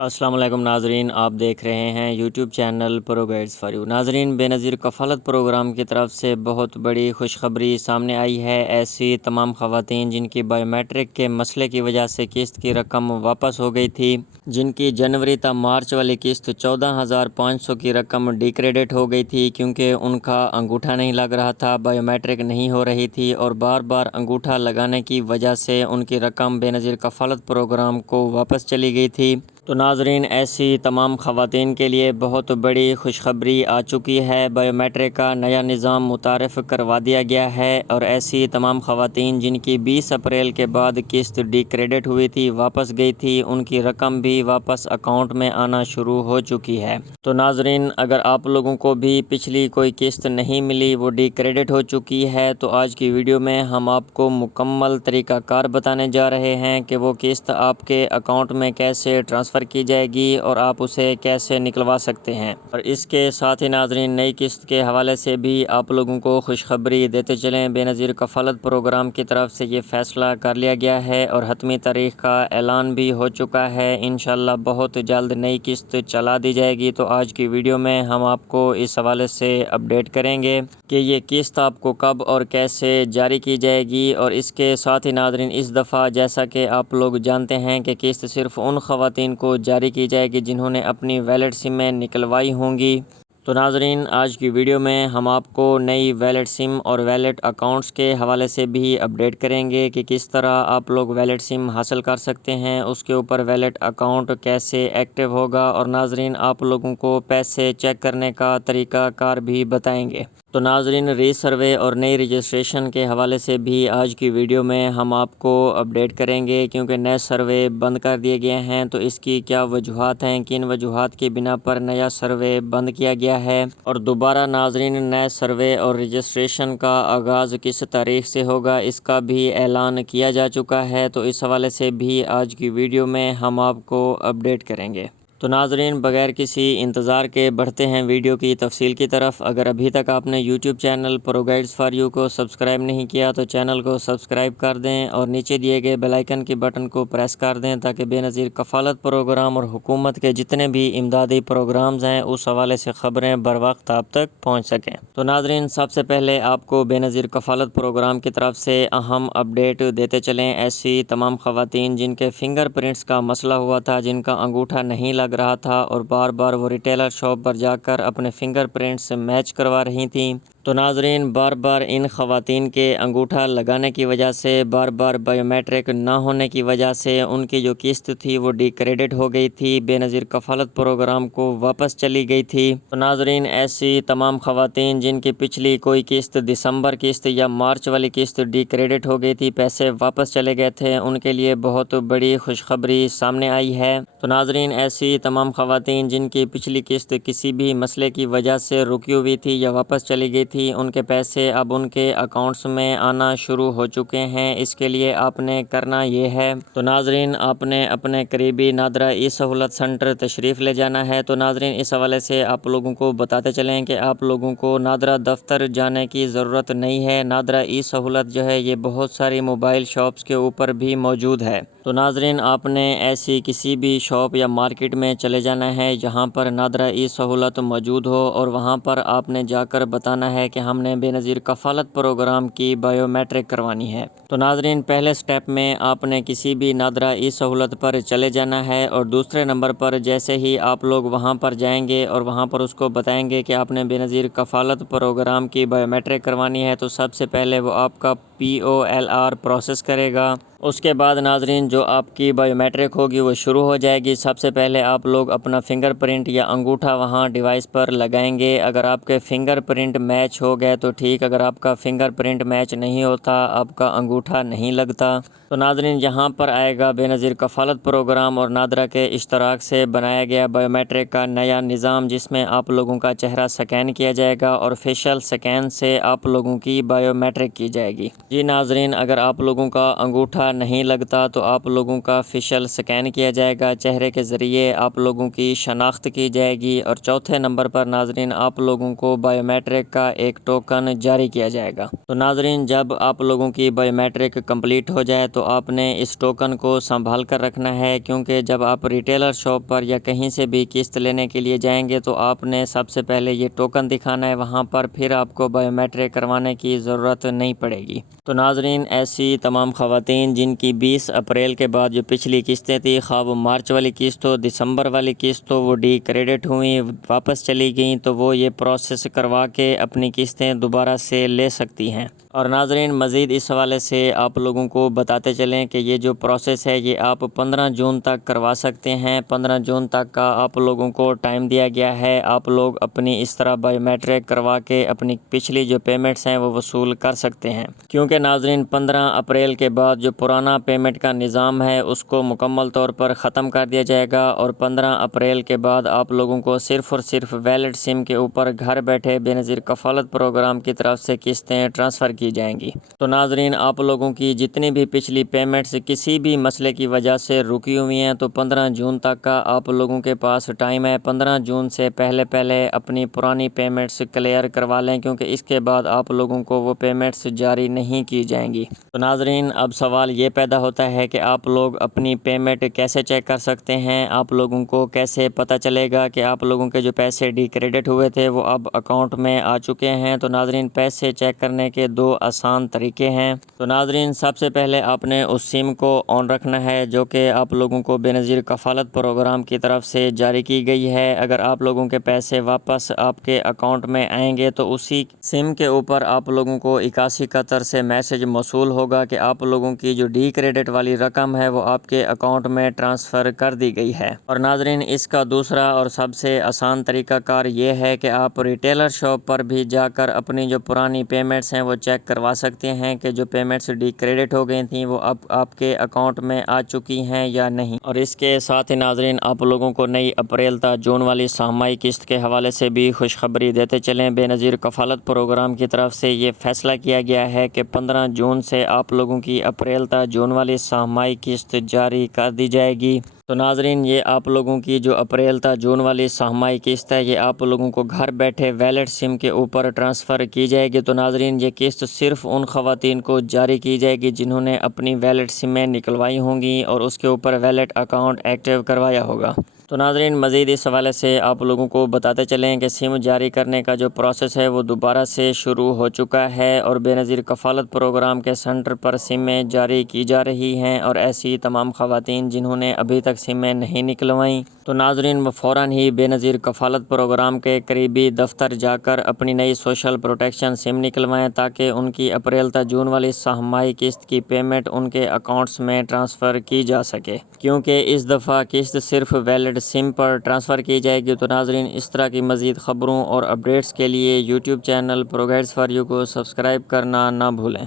السلام علیکم ناظرین، آپ دیکھ رہے ہیں YouTube channel pro guides for you. ناظرین، بے نظیر کفالت پروگرام کی طرف سے بہت بڑی خوشخبری سامنے آئی ہے۔ ایسی تمام خواتین جن کی بائیو میٹرک کے مسئلے کی وجہ سے قسط کی رقم واپس ہو گئی تھی، جن کی جنوری تا مارچ والی قسط 14,500 کی رقم ڈی کریڈٹ ہو گئی تھی کیونکہ ان کا انگوٹھا نہیں لگ رہا تھا، بائیو میٹرک نہیں ہو رہی تھی اور بار بار انگوٹھا لگانے کی وجہ سے ان کی رقم بے نظیر کفالت پروگرام کو واپس چلی گئی تھی۔ تو ناظرین، ایسی تمام خواتین کے لیے بہت بڑی خوشخبری آ چکی ہے۔ بائیو میٹرک کا نیا نظام متعارف کروا دیا گیا ہے اور ایسی تمام خواتین جن کی 20 اپریل کے بعد قسط ڈی کریڈٹ ہوئی تھی، واپس گئی تھی، ان کی رقم بھی واپس اکاؤنٹ میں آنا شروع ہو چکی ہے۔ تو ناظرین، اگر آپ لوگوں کو بھی پچھلی کوئی قسط نہیں ملی، وہ ڈی کریڈٹ ہو چکی ہے، تو آج کی ویڈیو میں ہم آپ کو مکمل طریقہ کار بتانے جا رہے ہیں کہ وہ قسط آپ کے اکاؤنٹ میں کیسے ٹرانسفر کی جائے گی اور آپ اسے کیسے نکلوا سکتے ہیں۔ اور اس کے ساتھ ہی ناظرین، نئی قسط کے حوالے سے بھی آپ لوگوں کو خوشخبری دیتے چلیں۔ بے نظیر کفالت پروگرام کی طرف سے یہ فیصلہ کر لیا گیا ہے اور حتمی تاریخ کا اعلان بھی ہو چکا ہے۔ انشاءاللہ بہت جلد نئی قسط چلا دی جائے گی۔ تو آج کی ویڈیو میں ہم آپ کو اس حوالے سے اپڈیٹ کریں گے کہ یہ قسط آپ کو کب اور کیسے جاری کی جائے گی۔ اور اس کے ساتھ ہی ناظرین، اس دفعہ جیسا کہ آپ لوگ جانتے ہیں کہ قسط صرف ان خواتین کو جاری کی جائے گی جنہوں نے اپنی ویلڈ سمیں نکلوائی ہوں گی۔ تو ناظرین، آج کی ویڈیو میں ہم آپ کو نئی ویلڈ سم اور ویلڈ اکاؤنٹس کے حوالے سے بھی اپڈیٹ کریں گے کہ کس طرح آپ لوگ ویلڈ سم حاصل کر سکتے ہیں، اس کے اوپر ویلڈ اکاؤنٹ کیسے ایکٹیو ہوگا، اور ناظرین آپ لوگوں کو پیسے چیک کرنے کا طریقہ کار بھی بتائیں گے۔ تو ناظرین، ری سروے اور نئی رجسٹریشن کے حوالے سے بھی آج کی ویڈیو میں ہم آپ کو اپڈیٹ کریں گے کیونکہ نئے سروے بند کر دیے گئے ہیں۔ تو اس کی کیا وجوہات ہیں، کن وجوہات کی بنا پر نیا سروے بند کیا گیا ہے، اور دوبارہ ناظرین نئے سروے اور رجسٹریشن کا آغاز کس تاریخ سے ہوگا، اس کا بھی اعلان کیا جا چکا ہے۔ تو اس حوالے سے بھی آج کی ویڈیو میں ہم آپ کو اپڈیٹ کریں گے۔ تو ناظرین، بغیر کسی انتظار کے بڑھتے ہیں ویڈیو کی تفصیل کی طرف۔ اگر ابھی تک آپ نے YouTube channel pro guides for you کو سبسکرائب نہیں کیا تو چینل کو سبسکرائب کر دیں اور نیچے دیے گئے بیل آئیکن کے بٹن کو پریس کر دیں تاکہ بے نظیر کفالت پروگرام اور حکومت کے جتنے بھی امدادی پروگرامز ہیں اس حوالے سے خبریں بر وقت آپ تک پہنچ سکیں۔ تو ناظرین، سب سے پہلے آپ کو بے نظیر کفالت پروگرام کی طرف سے اہم اپڈیٹ دیتے چلیں۔ ایسی تمام خواتین جن کے فنگر پرنٹس کا مسئلہ ہوا تھا، جن کا انگوٹھا نہیں لگ رہا تھا اور بار بار وہ ریٹیلر شاپ پر جا کر اپنے فنگر پرنٹس میچ کروا رہی تھیں، تو ناظرین بار بار ان خواتین کے انگوٹھا لگانے کی وجہ سے، بار بار بائیو میٹرک نہ ہونے کی وجہ سے ان کی جو قسط تھی وہ ڈی کریڈٹ ہو گئی تھی، بے نظیر کفالت پروگرام کو واپس چلی گئی تھی۔ تو ناظرین، ایسی تمام خواتین جن کی پچھلی کوئی قسط دسمبر قسط یا مارچ والی قسط ڈی کریڈٹ ہو گئی تھی، پیسے واپس چلے گئے تھے، ان کے لیے بہت بڑی خوشخبری سامنے آئی ہے۔ تو ناظرین، ایسی تمام خواتین جن کی پچھلی قسط کسی بھی مسئلے کی وجہ سے رکی ہوئی تھی یا واپس چلی گئی تھی، ان کے پیسے اب ان کے اکاؤنٹس میں آنا شروع ہو چکے ہیں۔ اس کے لیے آپ نے کرنا یہ ہے، تو ناظرین آپ نے اپنے قریبی نادرا ای سہولت سینٹر تشریف لے جانا ہے۔ تو ناظرین، اس حوالے سے آپ لوگوں کو بتاتے چلیں کہ آپ لوگوں کو نادرا دفتر جانے کی ضرورت نہیں ہے۔ نادرا ای سہولت جو ہے یہ بہت ساری موبائل شاپس کے اوپر بھی موجود ہے۔ تو ناظرین، آپ نے ایسی کسی بھی شاپ یا مارکیٹ میں چلے جانا ہے جہاں پر نادرا ای سہولت موجود ہو، اور وہاں پر آپ نے جا کر بتانا ہے کہ ہم نے بے نظیر کفالت پروگرام کی بائیو میٹرک کروانی ہے۔ تو ناظرین، پہلے سٹیپ میں آپ نے کسی بھی نادرا ای سہولت پر چلے جانا ہے، اور دوسرے نمبر پر جیسے ہی آپ لوگ وہاں پر جائیں گے اور وہاں پر اس کو بتائیں گے کہ آپ نے بے نظیر کفالت پروگرام کی بائیو میٹرک کروانی ہے، تو سب سے پہلے وہ آپ کا POLR پروسیس کرے گا۔ اس کے بعد ناظرین جو آپ کی بائیو میٹرک ہوگی وہ شروع ہو جائے گی۔ سب سے پہلے آپ لوگ اپنا فنگر پرنٹ یا انگوٹھا وہاں ڈیوائس پر لگائیں گے۔ اگر آپ کے فنگر پرنٹ میچ ہو گئے تو ٹھیک، اگر آپ کا فنگر پرنٹ میچ نہیں ہوتا، آپ کا انگوٹھا نہیں لگتا، تو ناظرین یہاں پر آئے گا بے نظیر کفالت پروگرام اور نادرا کے اشتراک سے بنایا گیا بائیو میٹرک کا نیا نظام، جس میں آپ لوگوں کا چہرہ سکین کیا جائے گا اور فیشل سکین سے آپ لوگوں کی بائیو میٹرک کی جائے گی۔ جی ناظرین، اگر آپ لوگوں کا انگوٹھا نہیں لگتا تو آپ لوگوں کا فیشل سکین کیا جائے گا، چہرے کے ذریعے آپ لوگوں کی شناخت کی جائے گی، اور چوتھے نمبر پر ناظرین آپ لوگوں کو بائیو میٹرک کا ایک ٹوکن جاری کیا جائے گا۔ تو ناظرین، جب آپ لوگوں کی بائیو میٹرک کمپلیٹ ہو جائے تو آپ نے اس ٹوکن کو سنبھال کر رکھنا ہے، کیونکہ جب آپ ریٹیلر شاپ پر یا کہیں سے بھی قسط لینے کے لیے جائیں گے تو آپ نے سب سے پہلے یہ ٹوکن دکھانا ہے وہاں پر، پھر آپ کو بائیو میٹرک کروانے کی ضرورت نہیں پڑے گی۔ تو ناظرین، ایسی تمام خواتین جن کی 20 اپریل کے بعد جو پچھلی قسطیں تھیں، خواہ وہ مارچ والی قسط ہو، دسمبر والی قسط ہو، وہ ڈی کریڈٹ ہوئیں، واپس چلی گئیں، تو وہ یہ پروسیس کروا کے اپنی قسطیں دوبارہ سے لے سکتی ہیں۔ اور ناظرین، مزید اس حوالے سے آپ لوگوں کو بتاتے چلیں کہ یہ جو پروسیس ہے یہ آپ 15 جون تک کروا سکتے ہیں۔ 15 جون تک کا آپ لوگوں کو ٹائم دیا گیا ہے، آپ لوگ اپنی اس طرح بائیو میٹرک کروا کے اپنی پچھلی جو پیمنٹس ہیں وہ وصول کر سکتے ہیں، کیونکہ ناظرین 15 اپریل کے بعد جو پرانا پیمنٹ کا نظام ہے اس کو مکمل طور پر ختم کر دیا جائے گا، اور 15 اپریل کے بعد آپ لوگوں کو صرف اور صرف ویلڈ سم کے اوپر گھر بیٹھے بے نظیر کفالت پروگرام کی طرف سے قسطیں ٹرانسفر کی جائیں گی۔ تو ناظرین، آپ لوگوں کی جتنی بھی پچھلی پیمنٹس کسی بھی مسئلے کی وجہ سے رکی ہوئی ہیں تو 15 جون تک کا آپ لوگوں کے پاس ٹائم ہے۔ 15 جون سے پہلے اپنی پرانی پیمنٹس کلیئر کروا لیں، کیونکہ اس کے بعد آپ لوگوں کو وہ پیمنٹس جاری نہیں کی جائیں گی۔ تو ناظرین، اب سوال یہ پیدا ہوتا ہے کہ آپ لوگ اپنی پیمنٹ کیسے چیک کر سکتے ہیں، آپ لوگوں کو کیسے پتہ چلے گا کہ آپ لوگوں کے جو پیسے ڈی کریڈٹ ہوئے تھے وہ اب اکاؤنٹ میں آ چکے ہیں؟ تو ناظرین، پیسے چیک کرنے کے دو آسان طریقے ہیں۔ تو ناظرین، سب سے پہلے آپ نے اس سم کو آن رکھنا ہے جو کہ آپ لوگوں کو بے نظیر کفالت پروگرام کی طرف سے جاری کی گئی ہے۔ اگر آپ لوگوں کے پیسے واپس آپ کے اکاؤنٹ میں آئیں گے تو اسی سم کے اوپر آپ لوگوں کو 8171 سے میسج موصول ہوگا کہ آپ لوگوں کی جو ڈی کریڈٹ والی رقم ہے وہ آپ کے اکاؤنٹ میں ٹرانسفر کر دی گئی ہے۔ اور ناظرین، اس کا دوسرا اور سب سے آسان طریقہ کار یہ ہے کہ آپ ریٹیلر شاپ پر بھی جا کر اپنی جو پرانی پیمنٹس ہیں وہ چیک کروا سکتے ہیں کہ جو پیمنٹس ڈی کریڈٹ ہو گئی تھیں وہ اب آپ کے اکاؤنٹ میں آ چکی ہیں یا نہیں۔ اور اس کے ساتھ ہی ناظرین، آپ لوگوں کو نئی اپریل تا جون والی سہمائی قسط کے حوالے سے بھی خوشخبری دیتے چلیں۔ بے نظیر کفالت پروگرام کی طرف سے یہ فیصلہ کیا گیا ہے کہ 15 جون سے آپ لوگوں کی اپریل تا جون والی سہمائی قسط جاری کر دی جائے گی۔ تو ناظرین، یہ آپ لوگوں کی جو اپریل تا جون والی سہمائی قسط ہے یہ آپ لوگوں کو گھر بیٹھے ویلڈ سم کے اوپر ٹرانسفر کی جائے گی۔ تو ناظرین، یہ قسط صرف ان خواتین کو جاری کی جائے گی جنہوں نے اپنی ویلڈ سمیں نکلوائی ہوں گی اور اس کے اوپر ویلڈ اکاؤنٹ ایکٹیو کروایا ہوگا۔ تو ناظرین، مزید اس حوالے سے آپ لوگوں کو بتاتے چلیں کہ سم جاری کرنے کا جو پروسیس ہے وہ دوبارہ سے شروع ہو چکا ہے، اور بے نظیر کفالت پروگرام کے سنٹر پر سمیں جاری کی جا رہی ہیں، اور ایسی تمام خواتین جنہوں نے ابھی تک سمیں نہیں نکلوائیں تو ناظرین وہ فوراً ہی بے نظیر کفالت پروگرام کے قریبی دفتر جا کر اپنی نئی سوشل پروٹیکشن سم نکلوائیں، تاکہ ان کی اپریل تا جون والی سہمائی قسط کی پیمنٹ ان کے اکاؤنٹس میں ٹرانسفر کی جا سکے، کیونکہ اس دفعہ قسط صرف ویلڈ سم پر ٹرانسفر کی جائے گی۔ تو ناظرین، اس طرح کی مزید خبروں اور اپڈیٹس کے لیے YouTube channel progress for you کو سبسکرائب کرنا نہ بھولیں۔